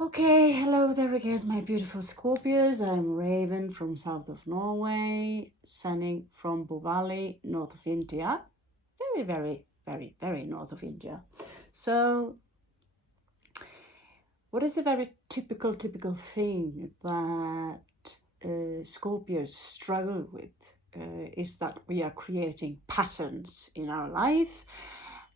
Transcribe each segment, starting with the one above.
Okay, hello there again, my beautiful Scorpios. I'm Raven from south of Norway, sending from Bhuvali, north of India. Very north of India. So, what is a very typical thing that Scorpios struggle with is that we are creating patterns in our life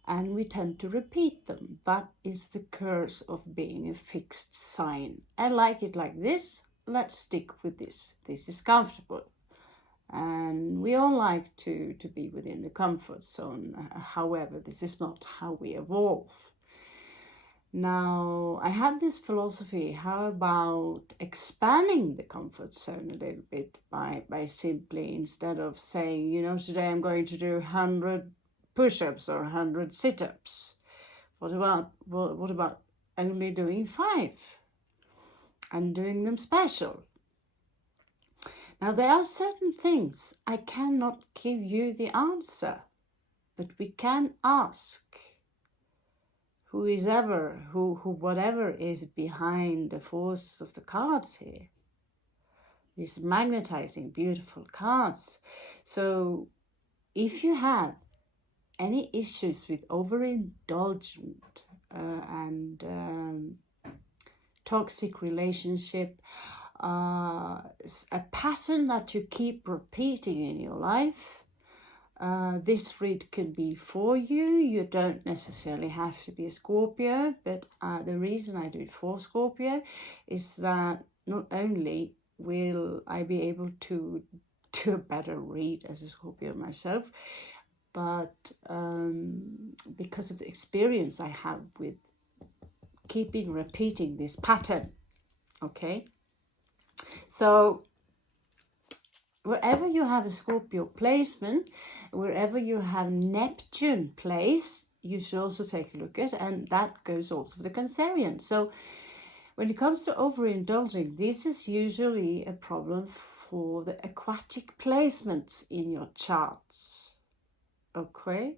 and we tend to repeat them. That is the curse of being a fixed sign. I like it like this. Let's stick with this. This is comfortable. And we all like to be within the comfort zone. However, this is not how we evolve. Now, I had this philosophy, how about expanding the comfort zone a little bit by simply, instead of saying, today I'm going to do 100 push-ups or 100 sit-ups. What about only doing 5 and doing them special? Now, there are certain things I cannot give you the answer, but we can ask whatever is behind the forces of the cards here. These magnetizing, beautiful cards. So if you have any issues with overindulgent and toxic relationship, a pattern that you keep repeating in your life, this read can be for you. You don't necessarily have to be a Scorpio, but the reason I do it for Scorpio is that not only will I be able to do a better read as a Scorpio myself, but because of the experience I have with repeating this pattern. Okay, so wherever you have a Scorpio placement, wherever you have Neptune placed, you should also take a look at, and that goes also for the Cancerian. So when it comes to overindulging, this is usually a problem for the aquatic placements in your charts. Okay,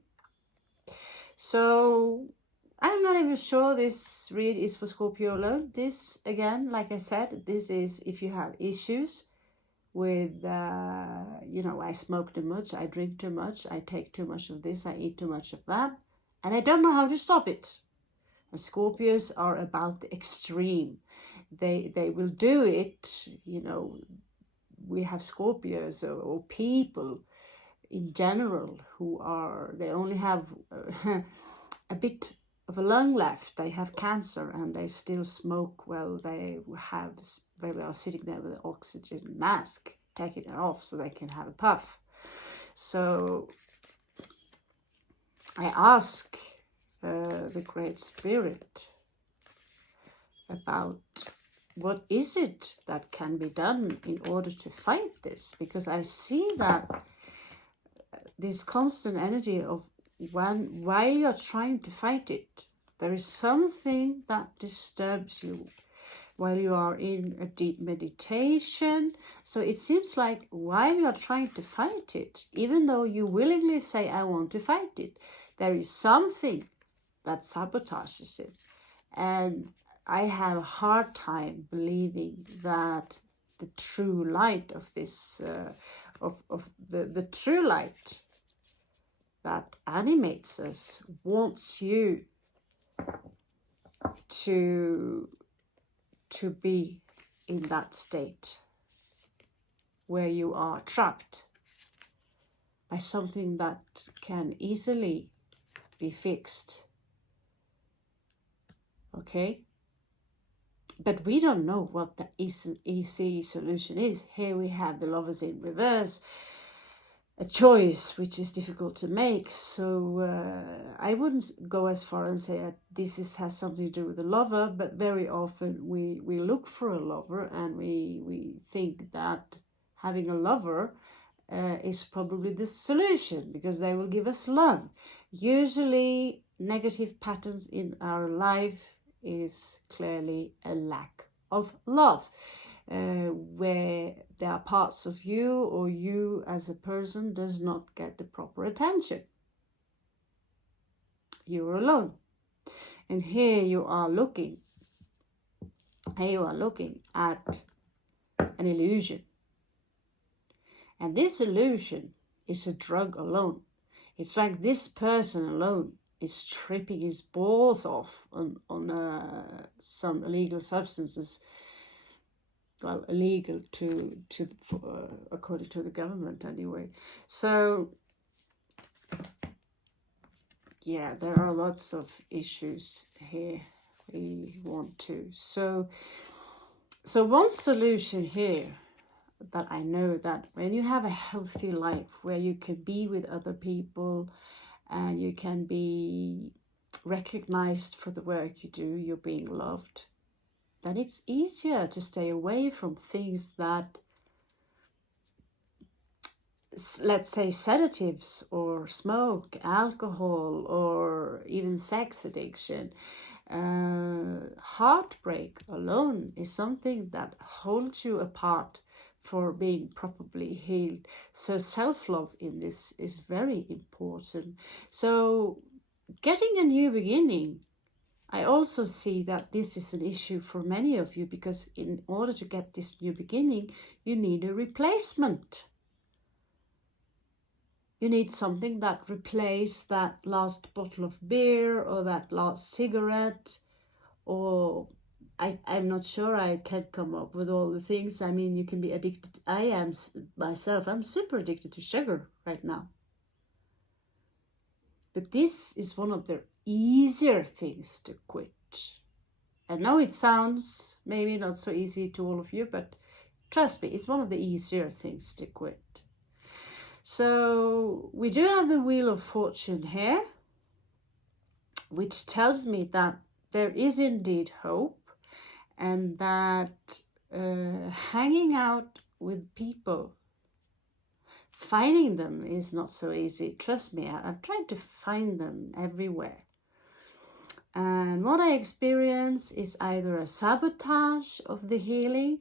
so I'm not even sure this read is for Scorpio alone. This, again, like I said, this is if you have issues with, I smoke too much, I drink too much, I take too much of this, I eat too much of that, and I don't know how to stop it. And Scorpios are about the extreme. They will do it, we have Scorpios or people in general who they only have a bit of a lung left. They have cancer and they still smoke while they are sitting there with an oxygen mask, taking it off so they can have a puff. So I ask the Great Spirit about what is it that can be done in order to fight this, because I see that this constant energy of while you're trying to fight it, there is something that disturbs you while you are in a deep meditation. So it seems like while you're trying to fight it, even though you willingly say, I want to fight it, there is something that sabotages it. And I have a hard time believing that the true light of this, the true light that animates us wants you to be in that state where you are trapped by something that can easily be fixed. Okay? But we don't know what the easy solution is. Here we have the Lovers in reverse, a choice which is difficult to make. So I wouldn't go as far and say that this has something to do with a lover, but very often we look for a lover and we think that having a lover is probably the solution because they will give us love. Usually negative patterns in our life is clearly a lack of love. Where there are parts of you or you as a person does not get the proper attention. You're alone. And here you are looking Here you are looking at an illusion. And this illusion is a drug alone. It's like this person alone is tripping his balls off on some illegal substances. Well, illegal to according to the government anyway. So yeah, there are lots of issues here we want to. So one solution here that I know, that when you have a healthy life where you can be with other people and you can be recognized for the work you do, you're being loved, then it's easier to stay away from things that, let's say, sedatives or smoke, alcohol, or even sex addiction. Heartbreak alone is something that holds you apart for being properly healed. So self-love in this is very important. So getting a new beginning, I also see that this is an issue for many of you, because in order to get this new beginning, you need a replacement. You need something that replaces that last bottle of beer or that last cigarette, or I'm not sure, I can't come up with all the things. I mean, you can be addicted. I am myself, I'm super addicted to sugar right now. But this is one of the easier things to quit. I know it sounds maybe not so easy to all of you, but trust me, it's one of the easier things to quit. So we do have the Wheel of Fortune here, which tells me that there is indeed hope, and that hanging out with people, finding them is not so easy. Trust me, I've tried to find them everywhere. And what I experience is either a sabotage of the healing.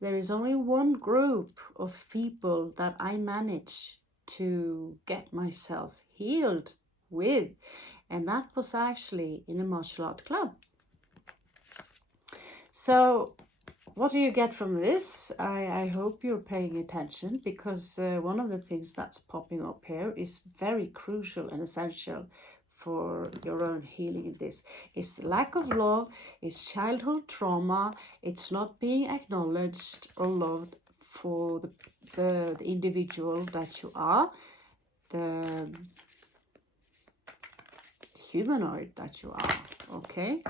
There is only one group of people that I manage to get myself healed with, and that was actually in a martial art club. So what do you get from this? I hope you're paying attention, because one of the things that's popping up here is very crucial and essential for your own healing in this. It's the lack of love, it's childhood trauma, it's not being acknowledged or loved for the individual that you are, the humanoid that you are, okay?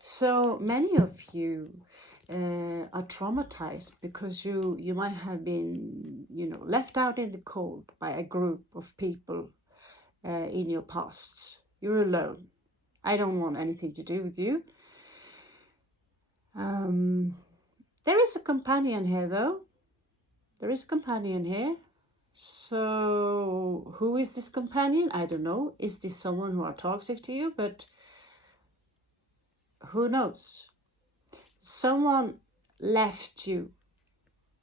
So many of you are traumatized because you might have been, left out in the cold by a group of people in your past. You're alone. I don't want anything to do with you. There is a companion here, though. There is a companion here. So who is this companion? I don't know. Is this someone who are toxic to you? But who knows? Someone left you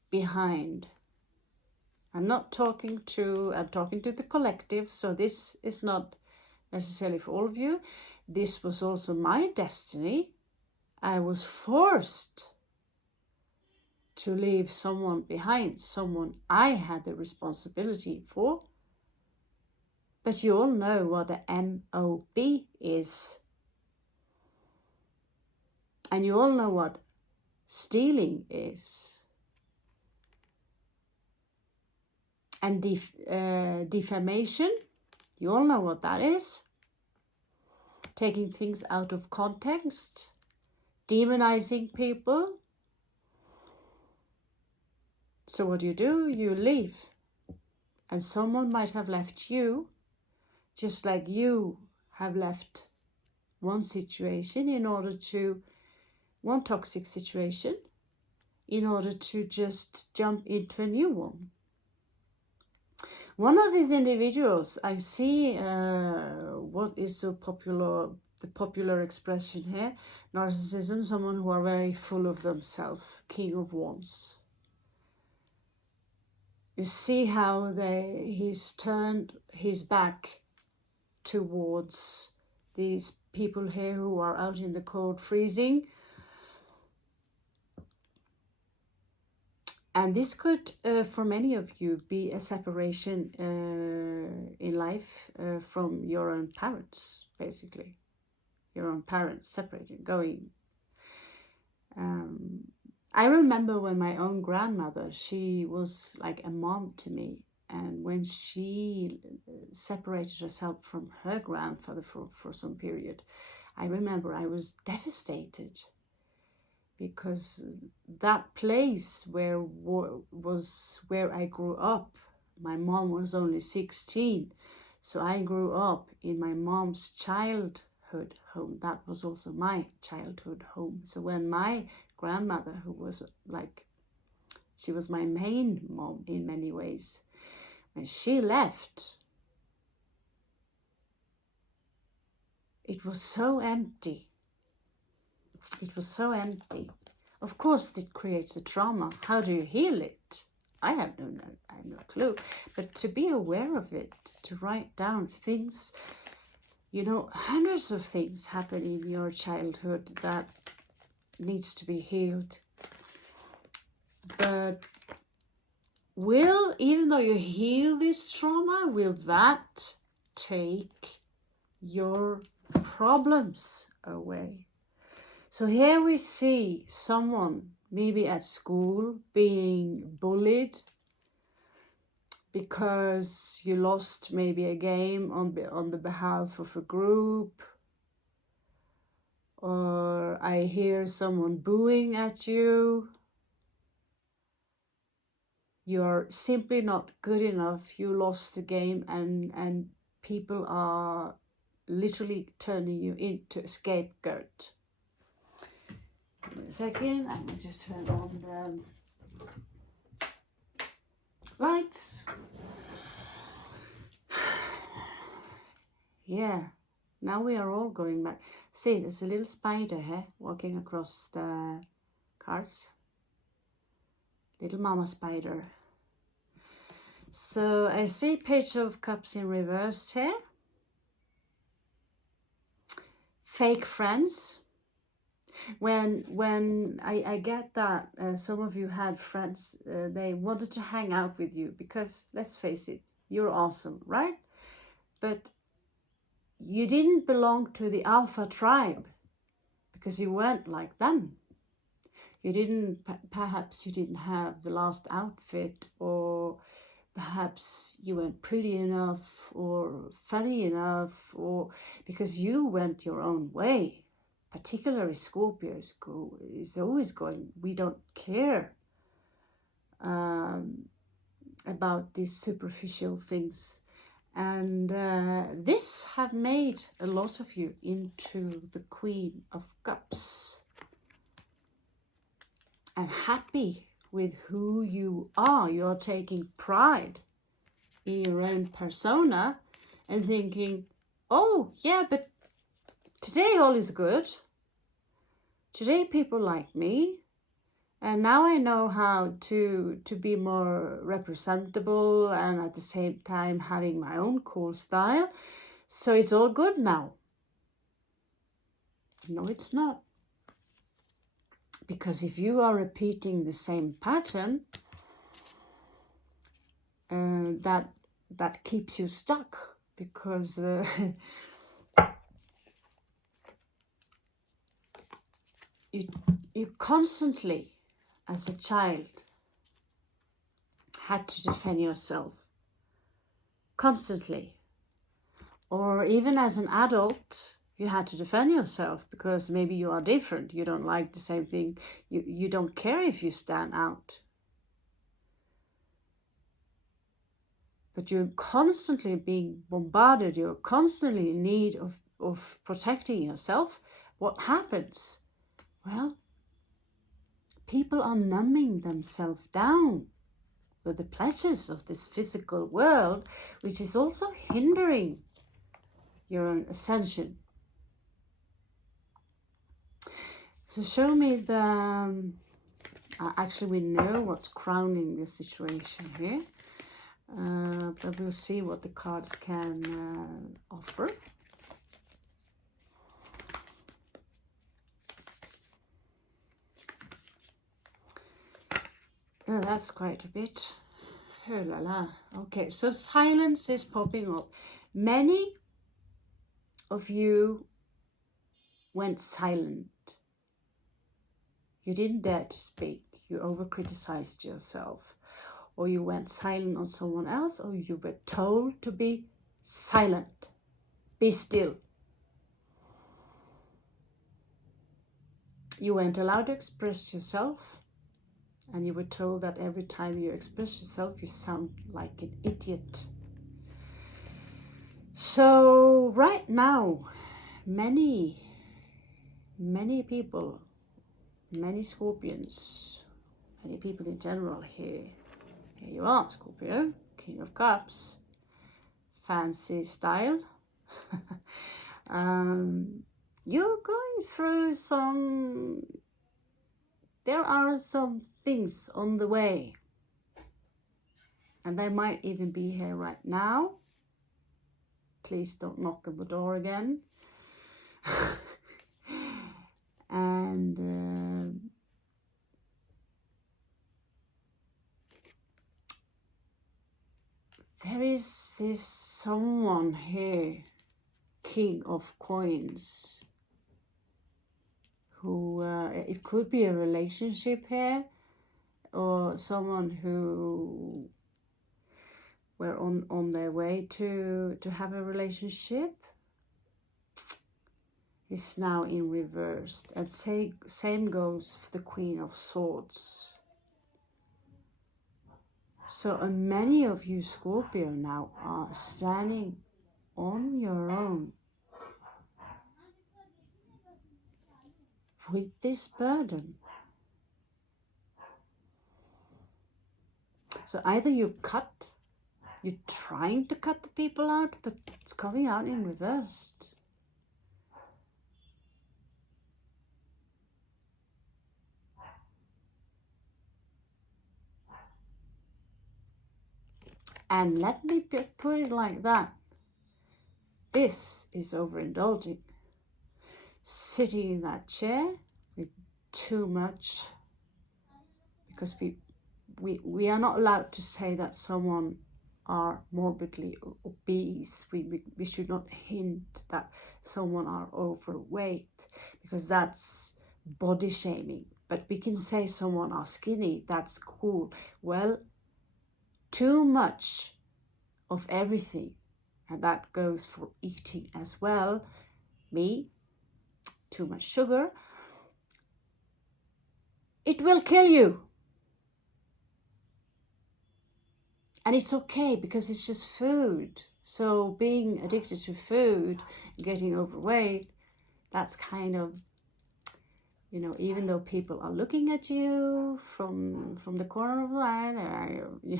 behind. I'm talking to the collective, so this is not necessarily for all of you. This was also my destiny. I was forced to leave someone behind, someone I had the responsibility for. But you all know what the MOB is. And you all know what stealing is. And defamation, you all know what that is. Taking things out of context, demonizing people. So what do? You leave. And someone might have left you, just like you have left one situation one toxic situation, in order to just jump into a new one. One of these individuals, I see what is so popular, the popular expression here, narcissism, someone who are very full of themselves, king of wands. You see how he's turned his back towards these people here who are out in the cold freezing. And this could, for many of you, be a separation in life from your own parents, basically. Your own parents separating, going. I remember when my own grandmother, she was like a mom to me. And when she separated herself from her grandfather for some period, I remember I was devastated, because that place was where I grew up. My mom was only 16, so I grew up in my mom's childhood home. That was also my childhood home. So when my grandmother, who was like, she was my main mom in many ways, when she left, it was so empty. It was so empty. Of course, it creates a trauma. How do you heal it? I have no clue. But to be aware of it, to write down things, you know, hundreds of things happen in your childhood that needs to be healed. But even though you heal this trauma, will that take your problems away? So here we see someone maybe at school being bullied because you lost maybe a game on the behalf of a group, or I hear someone booing at you. You're simply not good enough. You lost the game, and people are literally turning you into a scapegoat. Give me a second, I'm going to turn on the lights. Yeah, now we are all going back. See, there's a little spider here walking across the cards. Little mama spider. So I see Page of Cups in reverse here. Fake friends. When I get that some of you had friends, they wanted to hang out with you because, let's face it, you're awesome, right? But you didn't belong to the alpha tribe because you weren't like them. You didn't, perhaps you didn't have the last outfit, or perhaps you weren't pretty enough or funny enough, or because you went your own way. Particularly Scorpios is always going, we don't care about these superficial things. And this have made a lot of you into the Queen of Cups. And happy with who you are. You're taking pride in your own persona and thinking, oh yeah, but today all is good. Today people like me. And now I know how to be more representable and at the same time having my own cool style. So it's all good now. No, it's not. Because if you are repeating the same pattern, that keeps you stuck, because you constantly, as a child, had to defend yourself. Constantly. Or even as an adult, you had to defend yourself because maybe you are different. You don't like the same thing. You don't care if you stand out. But you're constantly being bombarded. You're constantly in need of protecting yourself. What happens? Well, people are numbing themselves down with the pleasures of this physical world, which is also hindering your own ascension. So show me the, actually we know what's crowning the situation here, but we'll see what the cards can offer. Oh, that's quite a bit. Oh la la. Okay, so silence is popping up. Many of you went silent. You didn't dare to speak. You over-criticized yourself. Or you went silent on someone else, or you were told to be silent. Be still. You weren't allowed to express yourself, and you were told that every time you express yourself, you sound like an idiot. So right now, many people, many Scorpions, many people in general here you are, Scorpio, King of Cups, fancy style. You're going through there are some things on the way, and they might even be here right now. Please don't knock on the door again. And there is this someone here, King of Coins, who it could be a relationship here, or someone who were on their way to have a relationship, is now in reverse. And same goes for the Queen of Swords. So many of you Scorpio now are standing on your own with this burden. So either you're trying to cut the people out, but it's coming out in reverse. And let me put it like that. This is overindulging. Sitting in that chair with too much, because we are not allowed to say that someone are morbidly obese. We should not hint that someone are overweight, because that's body shaming. But we can say someone are skinny, that's cool. Well, too much of everything, and that goes for eating as well. Too much sugar, it will kill you. And it's okay, because it's just food. So being addicted to food, getting overweight, that's kind of, you know, even though people are looking at you from the corner of the eye, you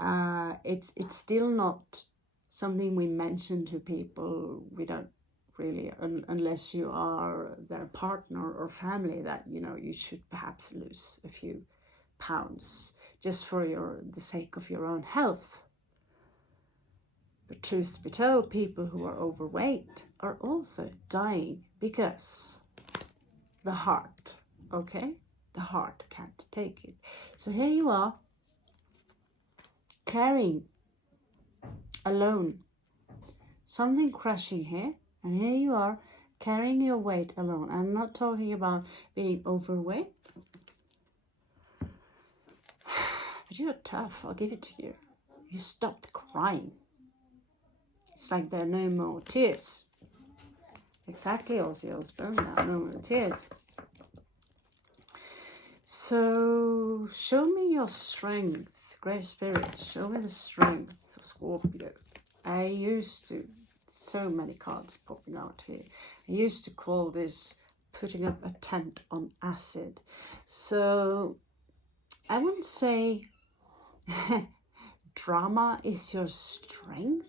know, it's still not something we mention to people. We don't really, unless you are their partner or family, that, you know, you should perhaps lose a few pounds just for the sake of your own health. But truth be told, people who are overweight are also dying because the heart, okay? The heart can't take it. So here you are, carrying alone, something crashing here, and here you are carrying your weight alone. I'm not talking about being overweight, but you're tough, I'll give it to you. You stopped crying. It's like there are no more tears. Exactly, Ozzy Osbourne, there are no more tears. So show me your strength, Great Spirit. Show me the strength of Scorpio. I used to, so many cards popping out here. I used to call this putting up a tent on acid. So I wouldn't say drama is your strength.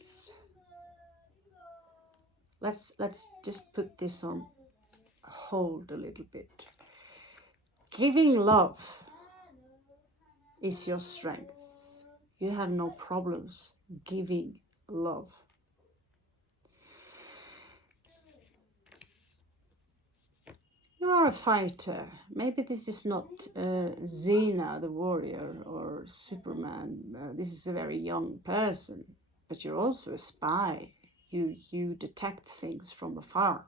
Let's just put this on hold a little bit. Giving love is your strength. You have no problems giving love. You are a fighter. Maybe this is not Xena the warrior or Superman. This is a very young person, but you're also a spy. You detect things from afar.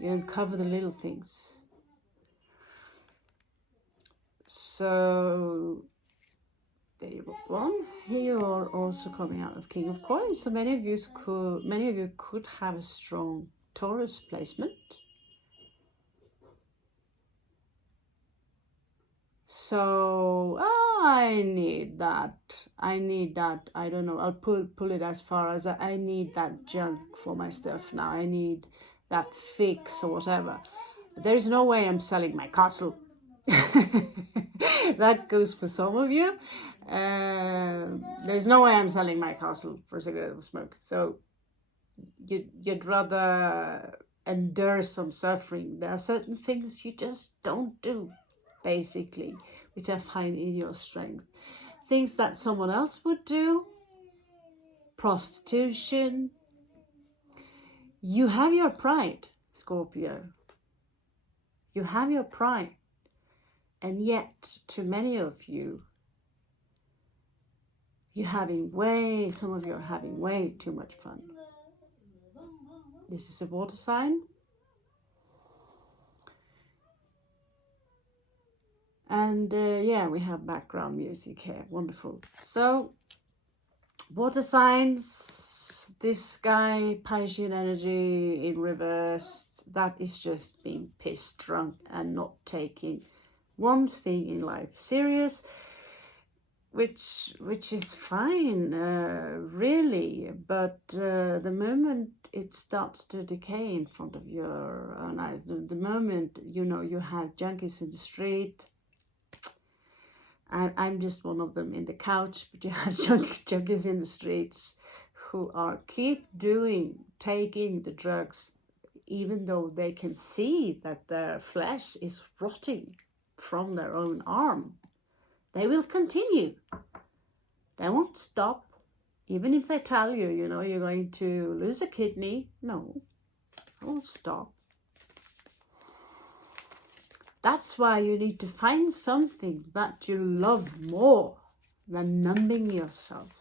You uncover the little things. So there you go. Here you are also coming out of King of Coins. So many of you could have a strong Taurus placement. So I need that. I don't know. I'll pull it as far as I need that junk for my stuff now. I need that fix or whatever. But there's no way I'm selling my castle. That goes for some of you. There's no way I'm selling my castle for a cigarette of smoke. So you'd rather endure some suffering. There are certain things you just don't do, basically, which I find in your strength. Things that someone else would do, prostitution. You have your pride, Scorpio. You have your pride. And yet, to many of you, some of you are having way too much fun. This is a water sign. And yeah, we have background music here. Wonderful. So, water signs, this guy, Piscean energy in reverse, that is just being pissed drunk and not taking one thing in life serious, which is fine, really. But the moment it starts to decay in front of your own eyes, the moment you have junkies in the street. I'm just one of them in the couch, but you have junkies in the streets who keep taking the drugs, even though they can see that their flesh is rotting from their own arm. They will continue. They won't stop. Even if they tell you, you're going to lose a kidney. No, they won't stop. That's why you need to find something that you love more than numbing yourself.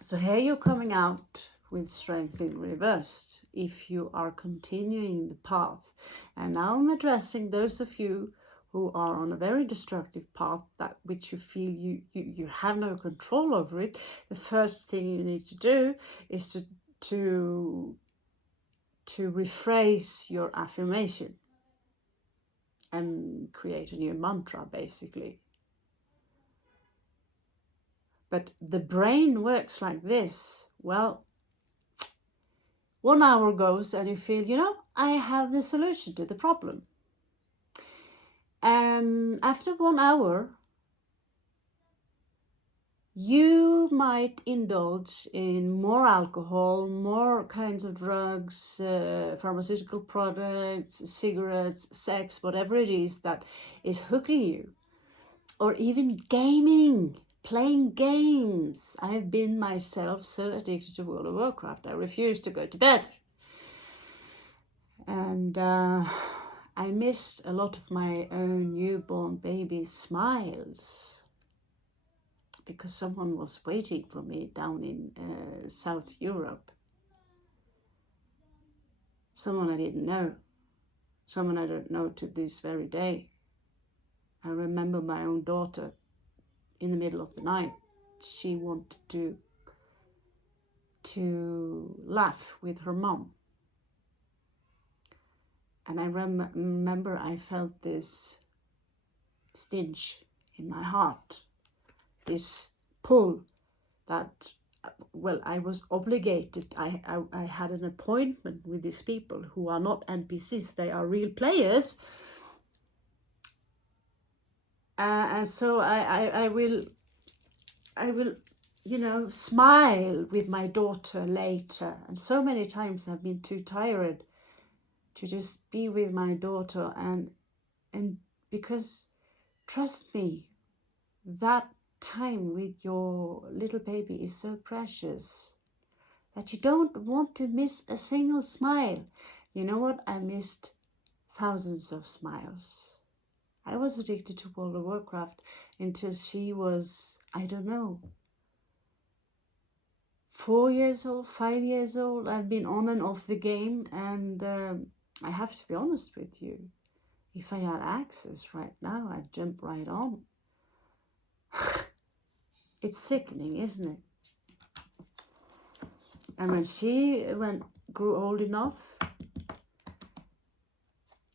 So here you're coming out with strength in reverse if you are continuing the path. And now I'm addressing those of you who are on a very destructive path, that which you feel you have no control over it. The first thing you need to do is to rephrase your affirmation and create a new mantra, basically. But the brain works like this. Well, 1 hour goes and you feel, I have the solution to the problem. And after 1 hour, you might indulge in more alcohol, more kinds of drugs, pharmaceutical products, cigarettes, sex, whatever it is that is hooking you. Or even gaming, playing games. I've been myself so addicted to World of Warcraft, I refused to go to bed. And I missed a lot of my own newborn baby's smiles, because someone was waiting for me down in South Europe. Someone I didn't know. Someone I don't know to this very day. I remember my own daughter in the middle of the night. She wanted to laugh with her mom. And I remember I felt this stench in my heart. This pull that, well, I was obligated. I had an appointment with these people who are not NPCs, they are real players. And so I will, smile with my daughter later. And so many times I've been too tired to just be with my daughter. And because, trust me, that time with your little baby is so precious that you don't want to miss a single smile. You know what? I missed thousands of smiles. I was addicted to World of Warcraft until she was, I don't know, 4 years old, 5 years old. I've been on and off the game, and I have to be honest with you. If I had access right now, I'd jump right on. It's sickening, isn't it? And when she grew old enough,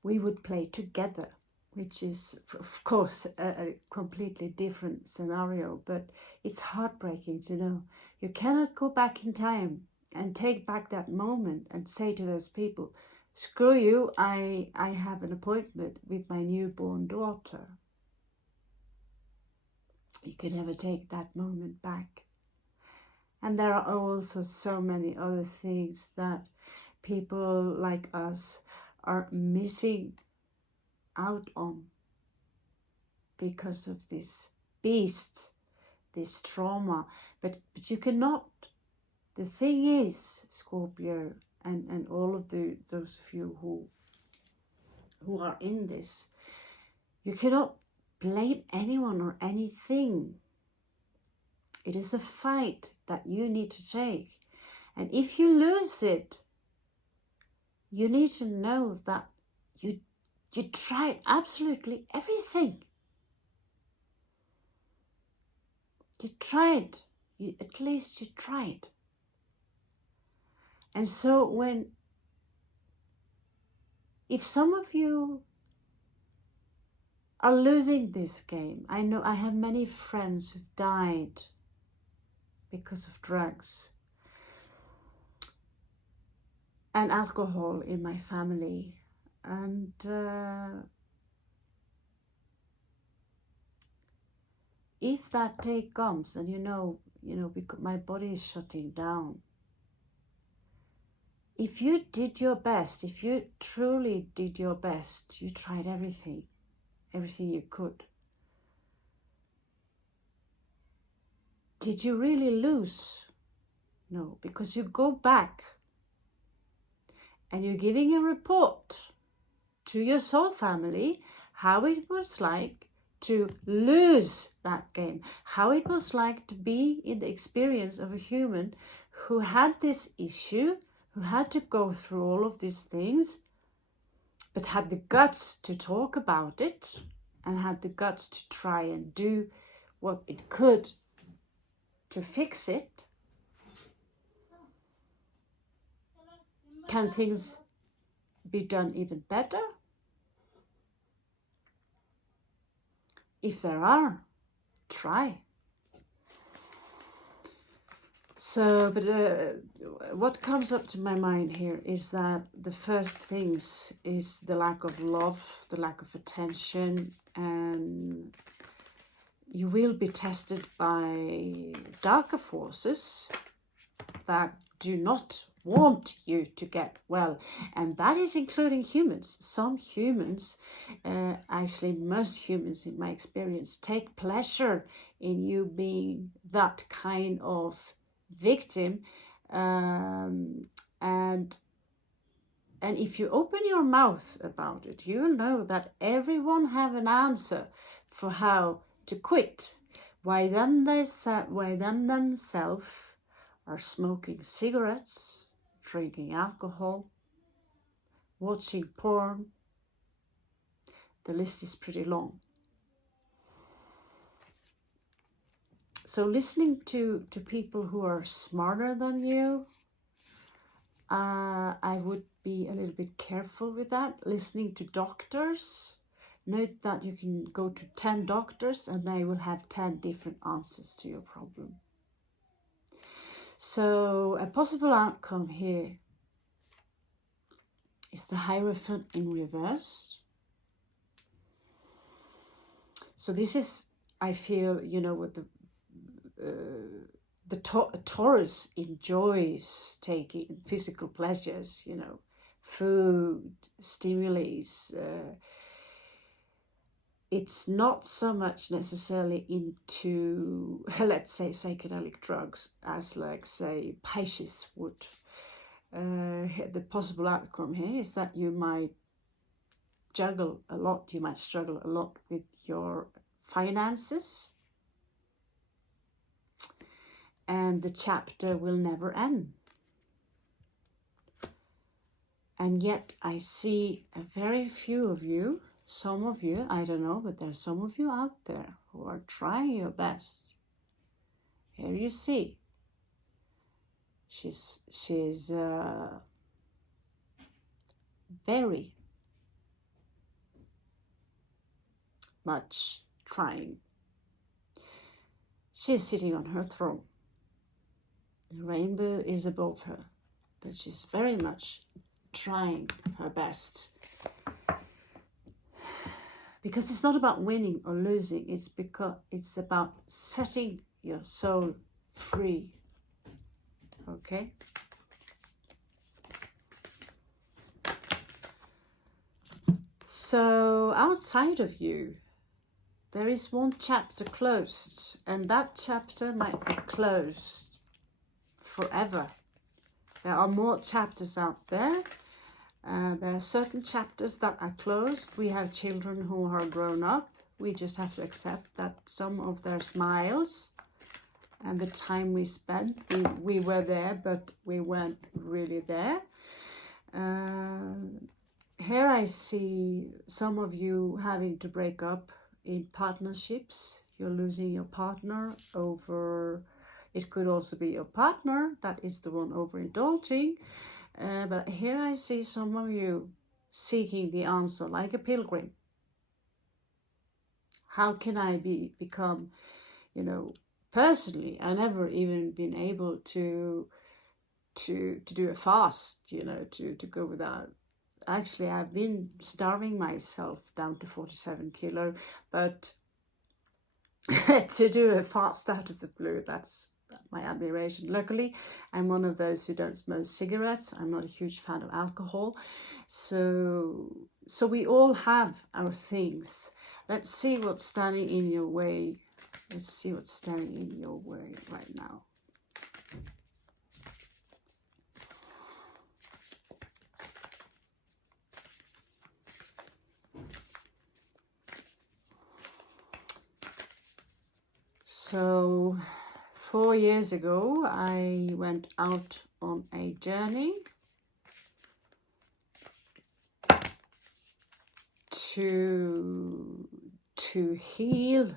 we would play together, which is, of course, a completely different scenario. But it's heartbreaking to know you cannot go back in time and take back that moment and say to those people, screw you, I have an appointment with my newborn daughter. You can never take that moment back. And there are also so many other things that people like us are missing out on because of this beast, this trauma. But you cannot. The thing is, Scorpio, and all of those of you who are in this, you cannot blame anyone or anything. It is a fight that you need to take. And if you lose it, you need to know that you tried absolutely everything. You tried. At least you tried. And so if some of you are losing this game, I know I have many friends who've died because of drugs and alcohol in my family. And if that day comes and you know, because my body is shutting down, if you did your best, if you truly did your best, you tried everything you could. Did you really lose? No, because you go back and you're giving a report to your soul family how it was like to lose that game, how it was like to be in the experience of a human who had this issue, who had to go through all of these things, but had the guts to talk about it and had the guts to try and do what it could to fix it. Can things be done even better? If there are, try. So, but what comes up to my mind here is that the first things is the lack of love, the lack of attention, and you will be tested by darker forces that do not want you to get well, and that is including humans. Some humans, actually most humans in my experience, take pleasure in you being that kind of victim, and if you open your mouth about it, you'll know that everyone have an answer for how to quit. Why them themselves are smoking cigarettes, drinking alcohol, watching porn. The list is pretty long. So listening to people who are smarter than you, I would be a little bit careful with that. Listening to doctors, note that you can go to 10 doctors and they will have 10 different answers to your problem. So a possible outcome here is the Hierophant in reverse. So this is, I feel, what the Taurus enjoys taking physical pleasures, food, stimulus. it's not so much necessarily into, let's say, psychedelic drugs as, like, say, Pisces would. The possible outcome here is that you might juggle a lot, you might struggle a lot with your finances, and the chapter will never end. And yet I see a very few of you, some of you, I don't know, but there's some of you out there who are trying your best. Here you see, she's very much trying. She's sitting on her throne. The rainbow is above her, but she's very much trying her best. Because it's not about winning or losing, it's about setting your soul free. Okay? So outside of you, there is one chapter closed, and that chapter might be closed forever. There are more chapters out there. There are certain chapters that are closed. We have children who are grown up. We just have to accept that some of their smiles and the time we spent, we were there, but we weren't really there. Here I see some of you having to break up in partnerships. You're losing your partner over, it could also be your partner that is the one overindulging. But here I see some of you seeking the answer like a pilgrim. How can I become, personally, I never even been able to do a fast, to go without. Actually, I've been starving myself down to 47 kilo, but to do a fast out of the blue, that's my admiration. Luckily, I'm one of those who don't smoke cigarettes. I'm not a huge fan of alcohol. So we all have our things. Let's see what's standing in your way. Let's see what's standing in your way right now. So 4 years ago, I went out on a journey to heal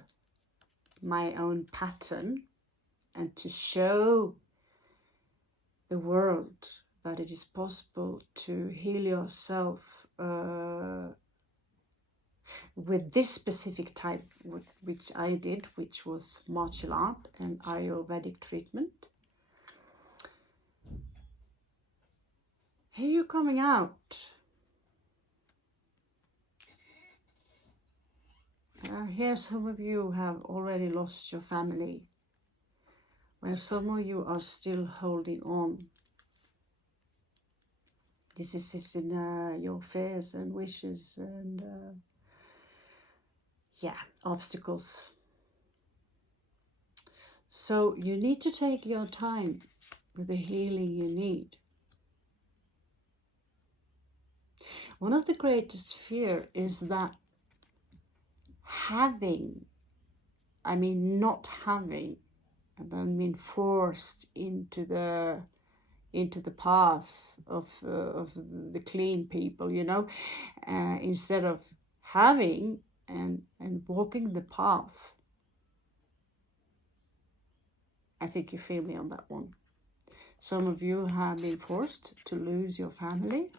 my own pattern and to show the world that it is possible to heal yourself with this specific type, which I did, which was martial art and Ayurvedic treatment. Here you're coming out. Here some of you have already lost your family, where some of you are still holding on. This is in your fears and wishes and obstacles. So you need to take your time with the healing you need. One of the greatest fear is that not having, and then being forced into the path of the clean people, instead of having and walking the path. I think you feel me on that one. Some of you have been forced to lose your family.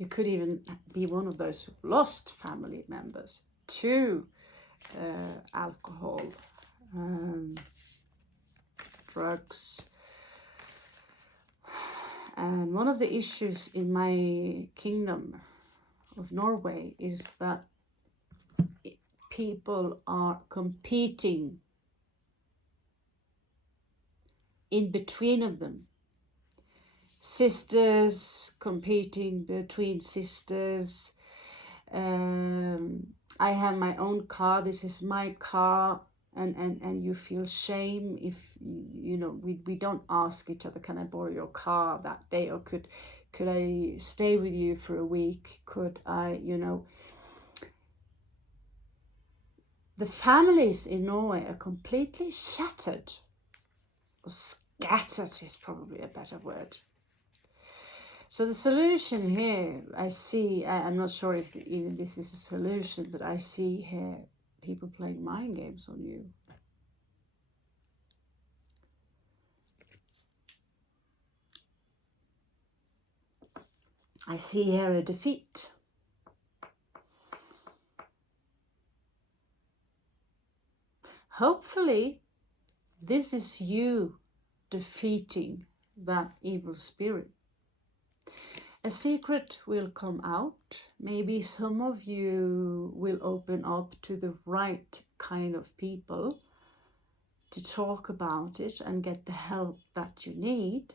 You could even be one of those who lost family members to alcohol, drugs. And one of the issues in my kingdom of Norway is that people are competing in between of them. Sisters competing between sisters. I have my own car, this is my car, and you feel shame if, you know, we don't ask each other, can I borrow your car that day, or could I stay with you for a week, could I, you know. The families in Norway are completely shattered, or scattered is probably a better word. So the solution here, I see, I'm not sure if even this is a solution, but I see here people playing mind games on you. I see here a defeat. Hopefully, this is you defeating that evil spirit. A secret will come out. Maybe some of you will open up to the right kind of people to talk about it and get the help that you need.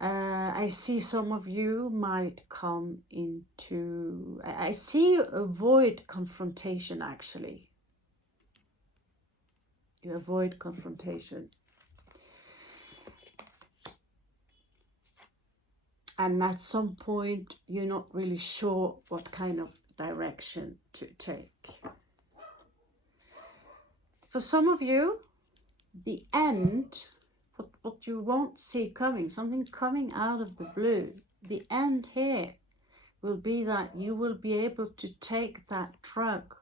I see some of you might come into, I see you avoid confrontation actually. You avoid confrontation. And at some point, you're not really sure what kind of direction to take. For some of you, the end, what you won't see coming, something coming out of the blue, the end here will be that you will be able to take that drug,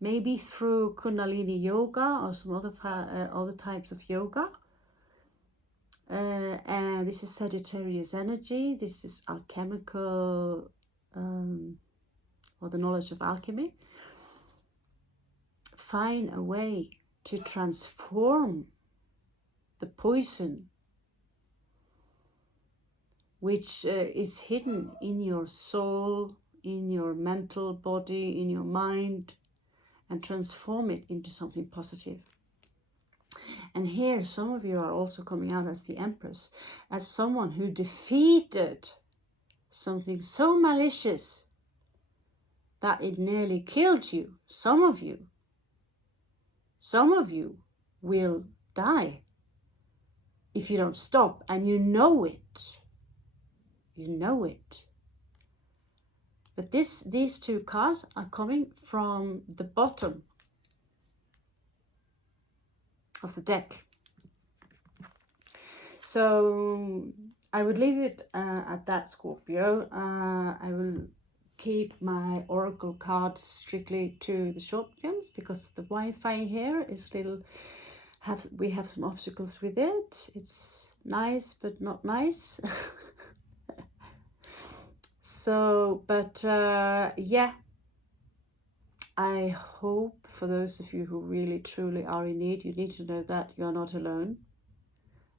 maybe through Kundalini yoga or some other types of yoga. And this is Sagittarius energy, this is alchemical, or the knowledge of alchemy. Find a way to transform the poison which is hidden in your soul, in your mental body, in your mind, and transform it into something positive. And here, some of you are also coming out as the Empress, as someone who defeated something so malicious that it nearly killed you. Some of you will die if you don't stop, and you know it. You know it. But these two cards are coming from the bottom of the deck. So I would leave it at that, Scorpio. I will keep my oracle cards strictly to the short films because of the Wi-Fi here is little. We have some obstacles with it. It's nice but not nice. So, but yeah, I hope for those of you who really truly are in need, you need to know that you are not alone.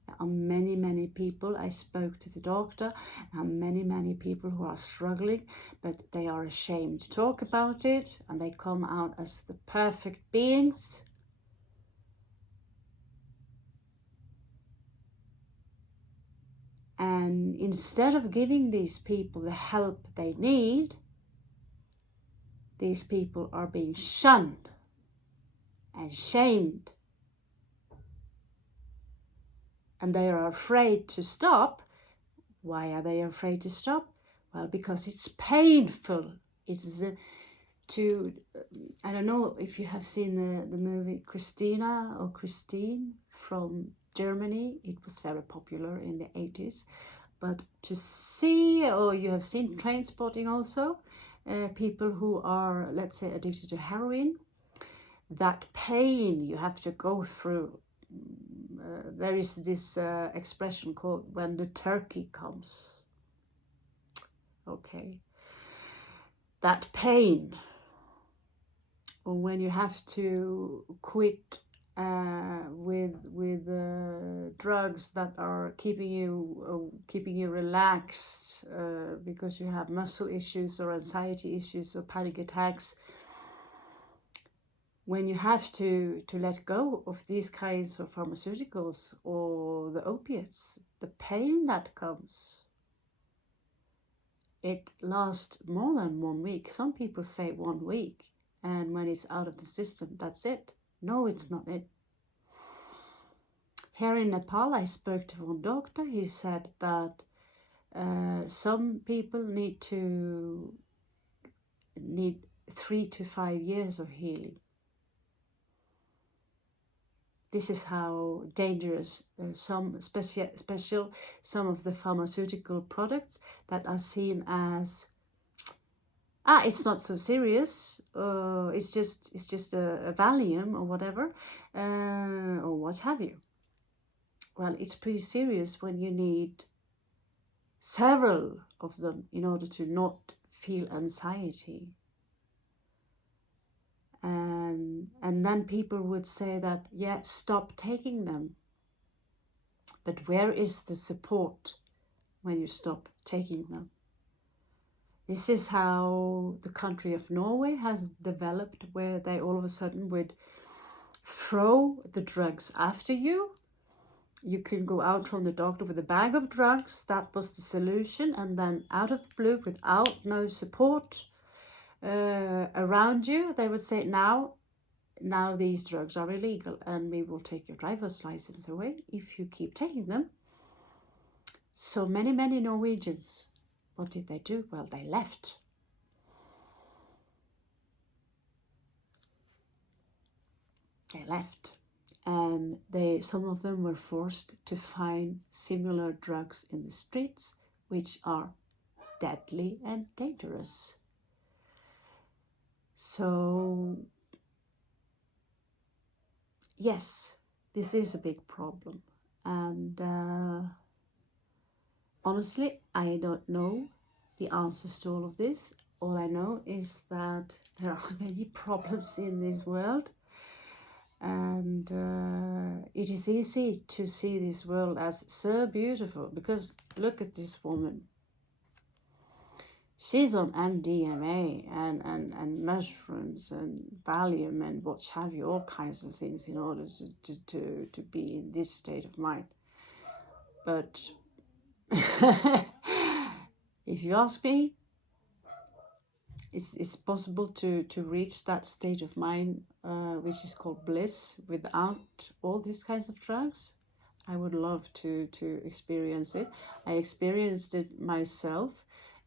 There are many, many people. I spoke to the doctor. There are many, many people who are struggling, but they are ashamed to talk about it, and they come out as the perfect beings. And instead of giving these people the help they need, these people are being shunned and shamed. And they are afraid to stop. Why are they afraid to stop? Well, because it's painful. It's I don't know if you have seen the movie Christina or Christine from Germany. It was very popular in the 80s. But to see, or you have seen Trainspotting also, people who are, let's say, addicted to heroin, that pain you have to go through. There is this expression called when the turkey comes. Okay. That pain, or when you have to quit with drugs that are keeping you relaxed because you have muscle issues or anxiety issues or panic attacks. when you have to let go of these kinds of pharmaceuticals or the opiates, the pain that comes, it lasts more than 1 week. Some people say 1 week, and when it's out of the system, that's it. No, it's not it. Here in Nepal, I spoke to one doctor. He said that some people need 3 to 5 years of healing. This is how dangerous some of the pharmaceutical products that are seen as it's not so serious. It's just a Valium or whatever, or what have you. Well, it's pretty serious when you need several of them in order to not feel anxiety. And then people would say that, yeah, stop taking them. But where is the support when you stop taking them? This is how the country of Norway has developed, where they all of a sudden would throw the drugs after you. You could go out from the doctor with a bag of drugs. That was the solution. And then out of the blue, without no support around you, they would say, now these drugs are illegal and we will take your driver's license away if you keep taking them. So many Norwegians, what did they do? Well, they left. And some of them were forced to find similar drugs in the streets, which are deadly and dangerous. So yes, this is a big problem. And honestly, I don't know the answers to all of this. All I know is that there are many problems in this world. And it is easy to see this world as so beautiful, because look at this woman. She's on MDMA and mushrooms and Valium and what have you, all kinds of things in order to be in this state of mind. But if you ask me, it's possible to reach that state of mind, which is called bliss, without all these kinds of drugs. I would love to experience it. I experienced it myself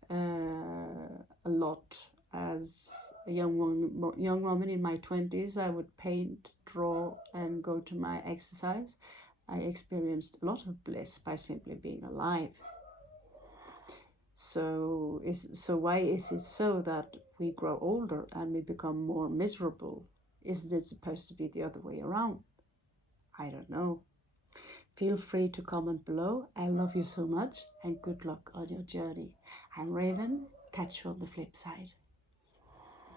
a lot as a young woman in my 20s. I would paint, draw, and go to my exercise. I experienced a lot of bliss by simply being alive. So why is it so that we grow older and we become more miserable? Isn't it supposed to be the other way around? I don't know. Feel free to comment below. I love you so much, and good luck on your journey. I'm Raven. Catch you on the flip side.